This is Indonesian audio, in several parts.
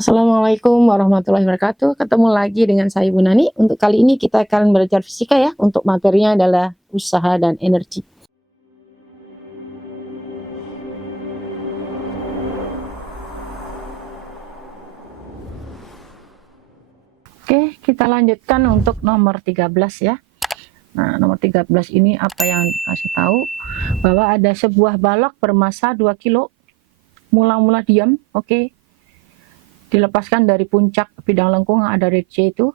Assalamualaikum warahmatullahi wabarakatuh. Ketemu lagi dengan saya Bu Nani. Untuk kali ini kita akan belajar fisika ya. Untuk materinya adalah usaha dan energi. Oke, kita lanjutkan untuk nomor 13 ya. Nah, nomor 13 ini apa yang dikasih tahu? Bahwa ada sebuah balok bermasa 2 kilo. Mula-mula diam, oke. Dilepaskan dari puncak bidang lengkung yang ada di C itu.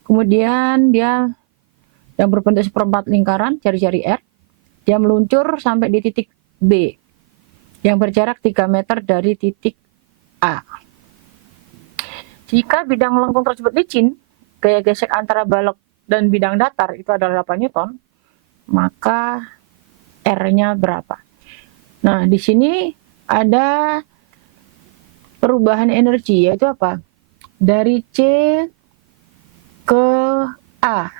Kemudian dia yang berbentuk seperempat lingkaran, jari-jari R. Dia meluncur sampai di titik B yang berjarak 3 meter dari titik A. Jika bidang lengkung tersebut licin, gaya gesek antara balok dan bidang datar itu adalah 8 Newton, maka R-nya berapa? Nah, di sini ada perubahan energi, yaitu apa? Dari C ke A,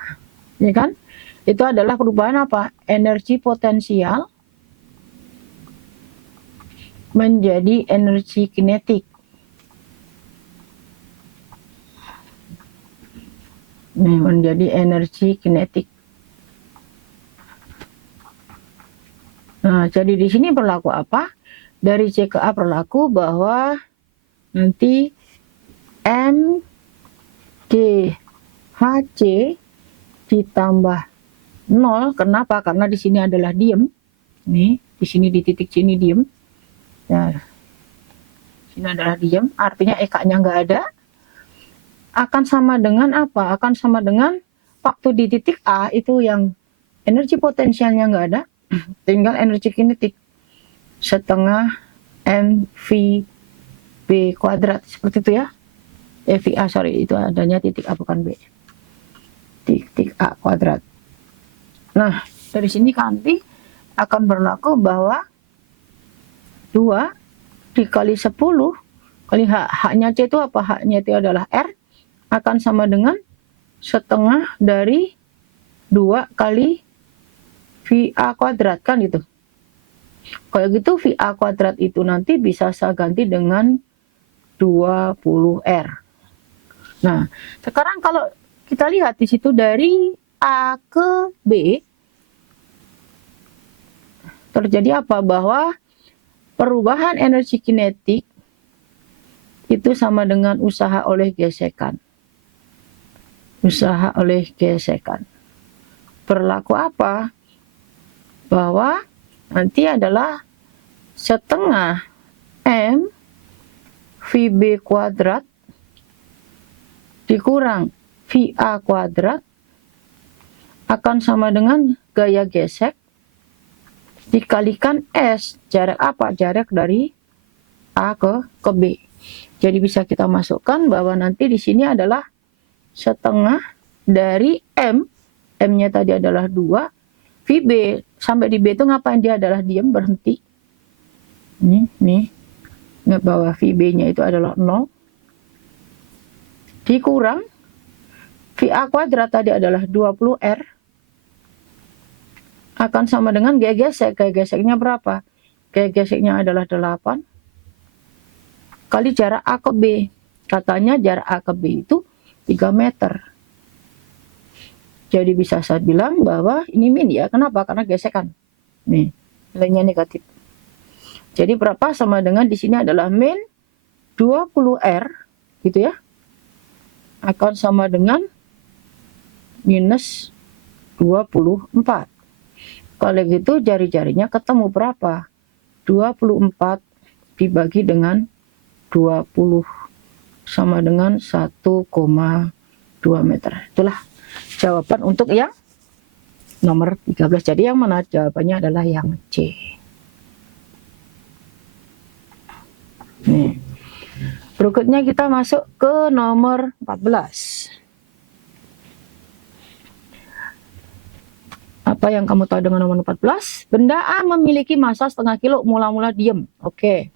ya kan? Itu adalah perubahan apa? Energi potensial menjadi energi kinetik. Ini menjadi energi kinetik. Nah, jadi di sini berlaku apa? Dari C ke A berlaku bahwa nanti M G HC ditambah 0. Kenapa? Karena di sini adalah diem. Nih, di sini di titik sini diem. Ya, sini adalah diem. Artinya EK-nya nggak ada. Akan sama dengan apa? Akan sama dengan waktu di titik A itu yang energi potensialnya nggak ada, tinggal energi kinetik setengah mvb kuadrat, seperti itu ya. VA, sorry, itu adanya titik A bukan B. Titik A kuadrat. Nah, dari sini nanti akan berlaku bahwa 2 dikali 10 kali H-nya C itu apa? H-nya itu adalah R, akan sama dengan setengah dari 2 kali VA kuadrat, kan gitu. Kalau gitu VA kuadrat itu nanti bisa saya ganti dengan 20R. Nah, sekarang kalau kita lihat di situ dari A ke B terjadi apa? Bahwa perubahan energi kinetik itu sama dengan usaha oleh gesekan. Usaha oleh gesekan. Berlaku apa? Bahwa nanti adalah setengah M VB kuadrat dikurang VA kuadrat akan sama dengan gaya gesek dikalikan S. Jarak apa? Jarak dari A ke B. Jadi bisa kita masukkan bahwa nanti di sini adalah setengah dari M. M-nya tadi adalah 2. VB sampai di B itu ngapain? Dia adalah diam, berhenti. Nih bahwa VB-nya itu adalah 0. Dikurang VA kuadrat tadi adalah 20R. Akan sama dengan gaya gesek. Gaya geseknya berapa? Gaya geseknya adalah 8 kali jarak A ke B. Katanya jarak A ke B itu 3 meter. Jadi bisa saya bilang bahwa ini min ya. Kenapa? Karena gesekan. Nih, nilainya negatif. Jadi berapa? Sama dengan di sini adalah min 20R gitu ya. Akan sama dengan minus 24. Kalau gitu jari-jarinya ketemu berapa? 24 dibagi dengan 20 sama dengan 1,2 meter. Itulah jawaban untuk yang nomor 13. Jadi yang mana jawabannya adalah yang C. Nih. Berikutnya kita masuk ke nomor 14. Apa yang kamu tahu dengan nomor 14? Benda A memiliki massa setengah kilo, mula-mula diem. Oke.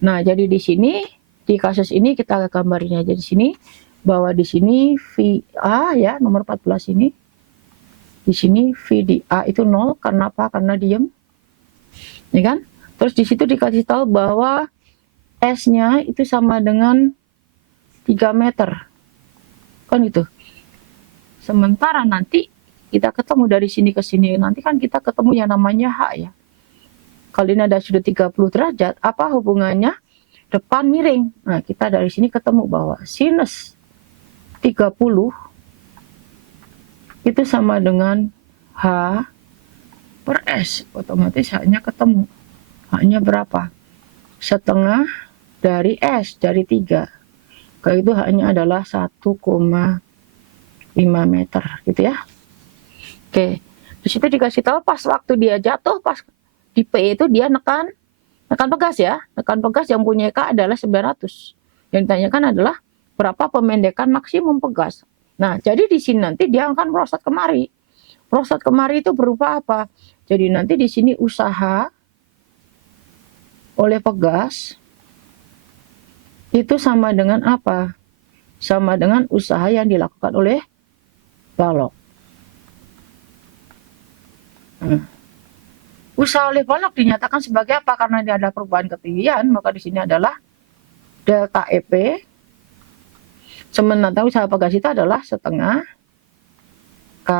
Nah, jadi di sini, di kasus ini kita gambarin aja di sini, bahwa di sini VA ya, nomor 14 ini. Di sini V di A itu 0, karena apa? Karena diem. Ya kan? Terus di situ dikasih tahu bahwa S-nya itu sama dengan 3 meter. Kan itu. Sementara nanti kita ketemu dari sini ke sini, nanti kan kita ketemu yang namanya H ya. Kalau ini ada sudut 30 derajat, apa hubungannya? Depan miring. Nah, kita dari sini ketemu bahwa sinus 30 itu sama dengan H per S. Otomatis H-nya ketemu. H-nya berapa? Setengah dari S, dari 3. Kalau itu H-nya adalah 1,5 meter, gitu ya. Oke, di situ dikasih tahu pas waktu dia jatuh, pas di P itu dia nekan pegas ya. Nekan pegas yang punya K adalah 900. Yang ditanyakan adalah berapa pemendekan maksimum pegas. Nah, jadi di sini nanti dia akan merosot kemari. Merosot kemari itu berupa apa? Jadi nanti di sini usaha oleh pegas itu sama dengan apa? Sama dengan usaha yang dilakukan oleh balok. Usaha oleh balok dinyatakan sebagai apa? Karena dia ada perubahan ketinggian, maka di sini adalah delta EP. Sementara usaha pegas itu adalah setengah K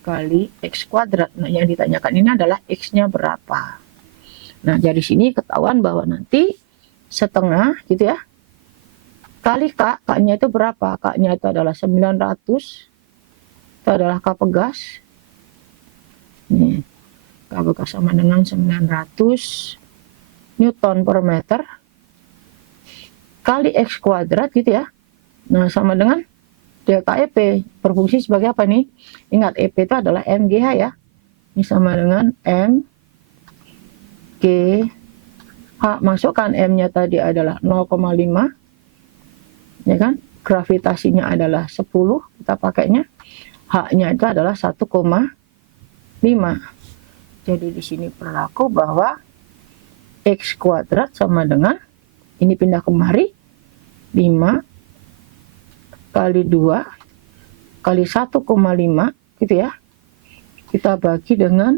kali X kuadrat. Nah, yang ditanyakan ini adalah X-nya berapa. Nah, dari sini ketahuan bahwa nanti setengah gitu ya, kali K, K-nya itu berapa? K-nya itu adalah 900, itu adalah K pegas. Nih, K pegas sama dengan 900 Newton per meter kali X kuadrat gitu ya. Nah, sama dengan delta EP, berfungsi sebagai apa nih? Ingat, EP itu adalah MGH ya. Ini sama dengan MGH. Masukkan M-nya tadi adalah 0,5. Ya kan? Gravitasinya adalah 10, kita pakainya. H-nya itu adalah 1,5. Jadi di sini berlaku bahwa X kuadrat sama dengan, ini pindah kemari, 5 kali 2 kali 1,5 gitu ya. Kita bagi dengan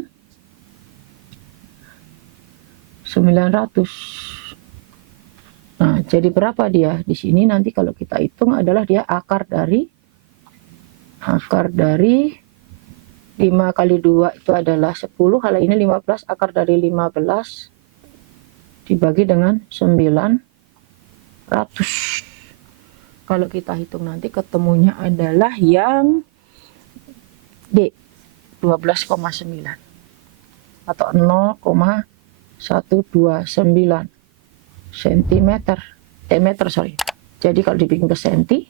900. Nah, jadi berapa dia? Di sini nanti kalau kita hitung adalah dia akar dari 5 kali 2 itu adalah 10, kalau ini 15, akar dari 15 dibagi dengan 900. Kalau kita hitung nanti ketemunya adalah yang D, 12,9 atau 0,129 cm. Meter, sorry. Jadi kalau dibikin ke senti,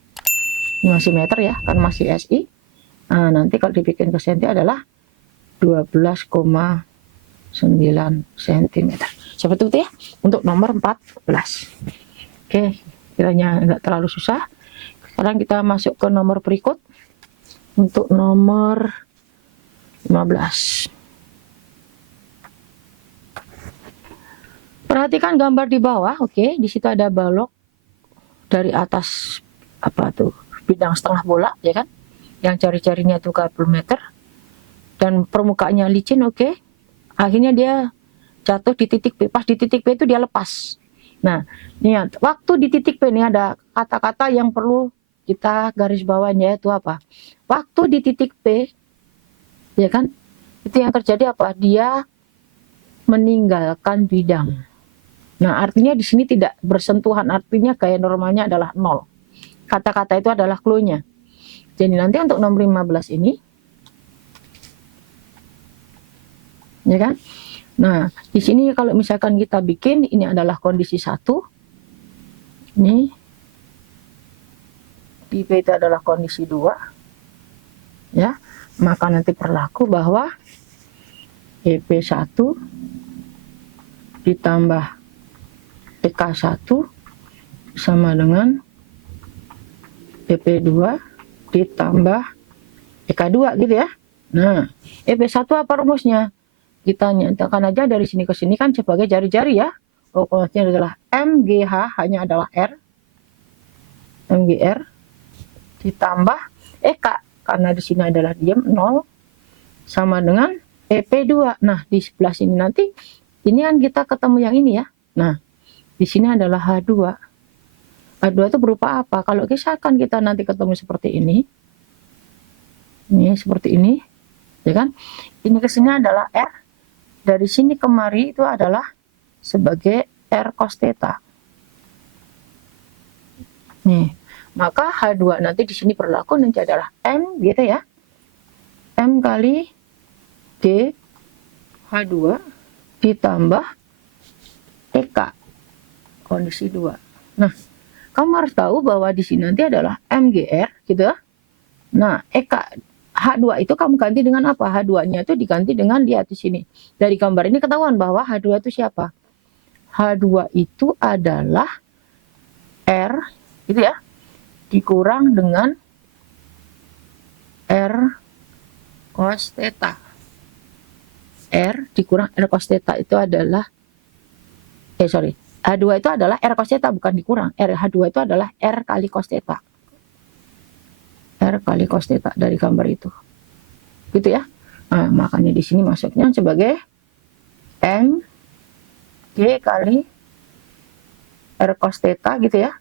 ini masih meter ya, kan masih SI. Nah, nanti kalau dibikin ke senti adalah 12,9 cm. Seperti itu ya, untuk nomor 14. Oke, kiranya nggak terlalu susah. Sekarang kita masuk ke nomor berikut. Untuk nomor 15. Perhatikan gambar di bawah, oke. Di situ ada balok dari atas apa tuh? Bidang setengah bola, ya kan? Yang jari-jarinya itu 30 meter. Dan permukaannya licin, oke. Akhirnya dia jatuh di titik P. Pas di titik P itu dia lepas. Nah, lihat, waktu di titik P ini ada kata-kata yang perlu kita garis bawahnya, yaitu apa? Waktu di titik P, ya kan? Itu yang terjadi apa? Dia meninggalkan bidang. Nah, artinya di sini tidak bersentuhan, artinya gaya normalnya adalah 0. Kata-kata itu adalah clue-nya. Jadi nanti untuk nomor 15 ini, ya kan? Nah, di sini kalau misalkan kita bikin, ini adalah kondisi 1. Ini di P itu adalah kondisi 2. Ya, maka nanti berlaku bahwa EP1 ditambah EK1 sama dengan EP2 ditambah EK2 gitu ya. Nah, EP1 apa rumusnya? Kita nyatakan aja dari sini ke sini kan sebagai jari-jari ya. Pokoknya adalah MGH, hanya adalah R. MGR ditambah EK, karena di sini adalah diam 0, sama dengan EP2. Nah, di sebelah sini nanti, ini kan kita ketemu yang ini ya. Nah, di sini adalah H2. H2 itu berupa apa? Kalau misalkan kita nanti ketemu seperti ini seperti ini, ya kan? Ini ke sini adalah R, dari sini kemari itu adalah sebagai R cos theta. Nih, maka H2 nanti di sini berlaku nanti adalah M gitu ya. M kali G H2 ditambah EK kondisi 2. Nah, kamu harus tahu bahwa di sini nanti adalah MGR gitu ya. Nah, EK H2 itu kamu ganti dengan apa? H2-nya itu diganti dengan, lihat di sini. Dari gambar ini ketahuan bahwa H2 itu siapa? H2 itu adalah R gitu ya, dikurang dengan R cos theta. R dikurang R cos theta itu adalah H2 itu adalah R cos theta, bukan dikurang. H2 itu adalah R kali cos theta. R kali cos theta dari gambar itu. Gitu ya. Nah, makanya di sini masuknya sebagai M G kali R cos theta gitu ya,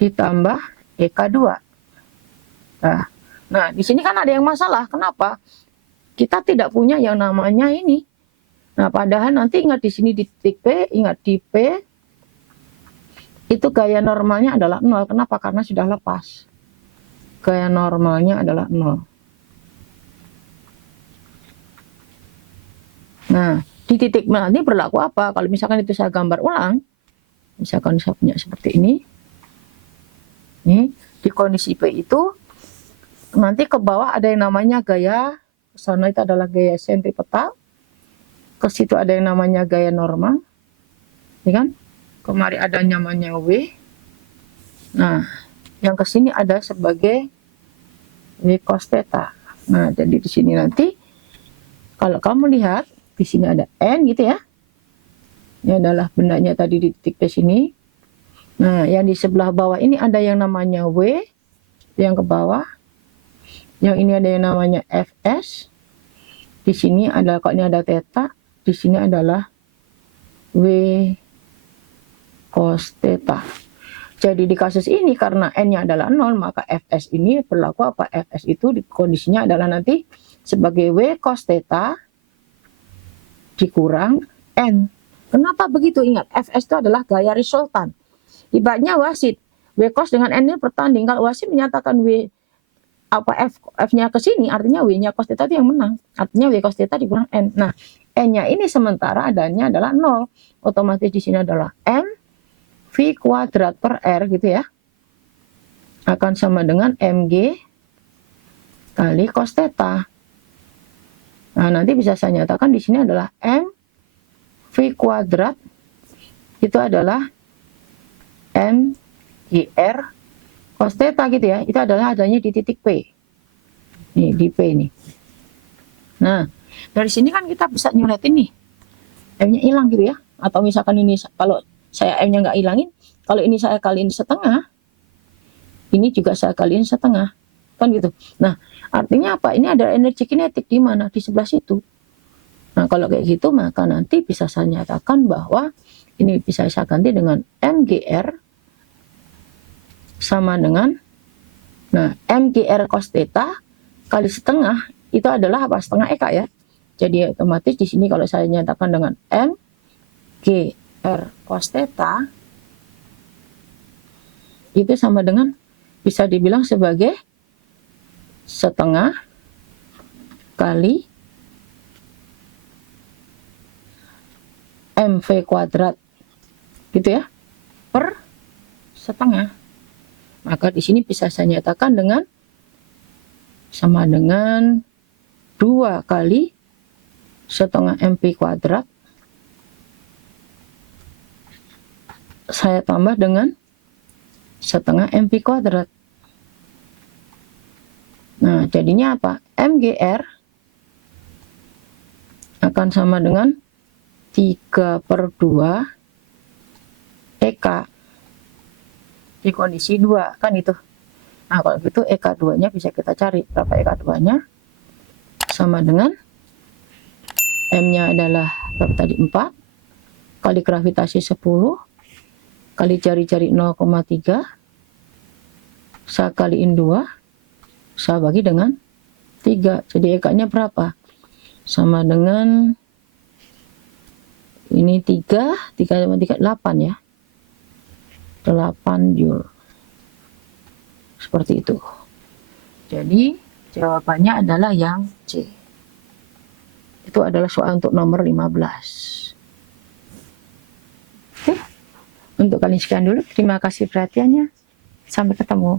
ditambah EK2. Nah, di sini kan ada yang masalah. Kenapa? Kita tidak punya yang namanya ini. Nah, padahal nanti ingat di sini di titik P, ingat di P, itu gaya normalnya adalah 0. Kenapa? Karena sudah lepas. Gaya normalnya adalah 0. Nah, di titik nanti berlaku apa? Kalau misalkan itu saya gambar ulang, misalkan saya punya seperti ini. Nih, di kondisi P itu nanti ke bawah ada yang namanya gaya, ke sana itu adalah gaya sentripetal, ke situ ada yang namanya gaya normal, ya kan? Kemari ada namanya W. Nah, yang ke sini ada sebagai W cos theta. Nah, jadi di sini nanti kalau kamu lihat di sini ada N gitu ya. Ini adalah bendanya tadi di titik P sini. Nah, yang di sebelah bawah ini ada yang namanya W, yang ke bawah. Yang ini ada yang namanya Fs. Di sini ada, kok ini ada theta, di sini adalah W cos theta. Jadi di kasus ini karena N-nya adalah 0, maka Fs ini berlaku apa? Fs itu kondisinya adalah nanti sebagai W cos theta dikurang N. Kenapa begitu? Ingat, Fs itu adalah gaya resultan. Ibaratnya wasit, W cos dengan N ini bertanding. Kalau wasit menyatakan W F-nya ke sini, artinya W-nya cos theta itu yang menang. Artinya W cos theta dikurang N. Nah, N-nya ini sementara adanya adalah 0. Otomatis di sini adalah M V kuadrat per R gitu ya. Akan sama dengan MG kali cos theta. Nah, nanti bisa saya nyatakan di sini adalah M V kuadrat itu adalah MGR cos theta gitu ya. Itu adalah adanya di titik P. Nih, di P ini. Nah, dari sini kan kita bisa nyuretin nih. M-nya hilang gitu ya. Atau misalkan ini kalau saya M-nya nggak hilangin, kalau ini saya kaliin setengah, ini juga saya kaliin setengah. Kan gitu. Nah, artinya apa? Ini ada energi kinetik di mana? Di sebelah situ. Nah, kalau kayak gitu, maka nanti bisa saya nyatakan bahwa ini bisa saya ganti dengan MGR sama dengan, nah, MGR cos theta kali setengah, itu adalah apa? Setengah EK ya. Jadi otomatis di sini kalau saya nyatakan dengan MGR cos theta, itu sama dengan, bisa dibilang sebagai setengah kali MV kuadrat gitu ya, per setengah. Maka di sini bisa saya nyatakan dengan sama dengan 2 kali setengah MV kuadrat saya tambah dengan setengah MV kuadrat. Nah, jadinya apa? MGR akan sama dengan 3/2 EK di kondisi 2, kan itu. Nah, kalau gitu EK2-nya bisa kita cari. Berapa EK2-nya? Sama dengan M-nya adalah berapa tadi? 4 kali gravitasi 10 kali cari 0,3, saya kaliin 2, saya bagi dengan 3. Jadi EK-nya berapa? Sama dengan ini 3 sama 3, 8 ya. 8 Joule. Seperti itu. Jadi jawabannya adalah yang C. Itu adalah soal untuk nomor 15. Oke. Untuk kali ini sekian dulu. Terima kasih perhatiannya. Sampai ketemu.